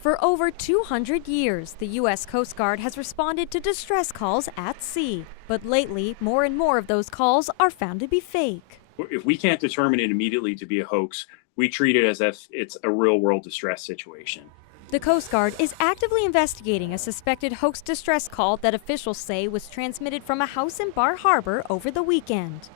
For over 200 years, the U.S. Coast Guard has responded to distress calls at sea. But lately, more and more of those calls are found to be fake. If we can't determine it immediately to be a hoax, we treat it as if it's a real-world distress situation. The Coast Guard is actively investigating a suspected hoax distress call that officials say was transmitted from a house in Bar Harbor over the weekend.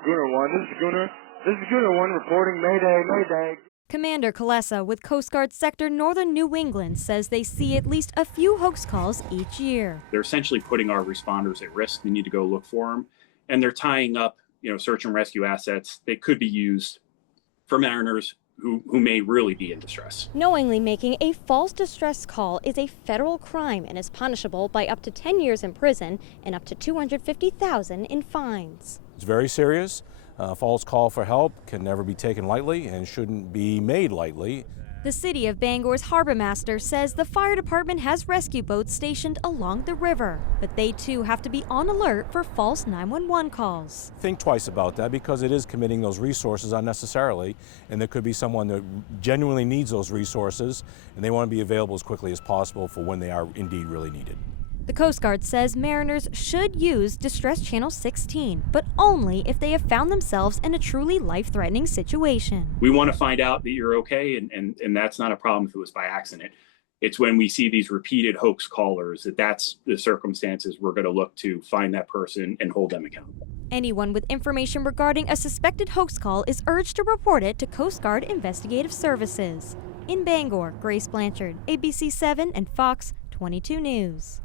Schooner 1, this is Schooner 1 reporting Mayday, Mayday. Commander Kalesa with Coast Guard Sector Northern New England says they see at least a few hoax calls each year. They're essentially putting our responders at risk. We need to go look for them. And they're tying up, search and rescue assets that could be used for mariners who may really be in distress. Knowingly making a false distress call is a federal crime and is punishable by up to 10 years in prison and up to $250,000 in fines. It's very serious. A false call for help can never be taken lightly and shouldn't be made lightly. The city of Bangor's harbor master says the fire department has rescue boats stationed along the river, but they too have to be on alert for false 911 calls. Think twice about that because it is committing those resources unnecessarily, and there could be someone that genuinely needs those resources and they want to be available as quickly as possible for when they are indeed really needed. The Coast Guard says mariners should use Distress Channel 16, but only if they have found themselves in a truly life-threatening situation. We want to find out that you're okay, and that's not a problem if it was by accident. It's when we see these repeated hoax callers that's the circumstances we're going to look to find that person and hold them accountable. Anyone with information regarding a suspected hoax call is urged to report it to Coast Guard Investigative Services. In Bangor, Grace Blanchard, ABC 7 and Fox 22 News.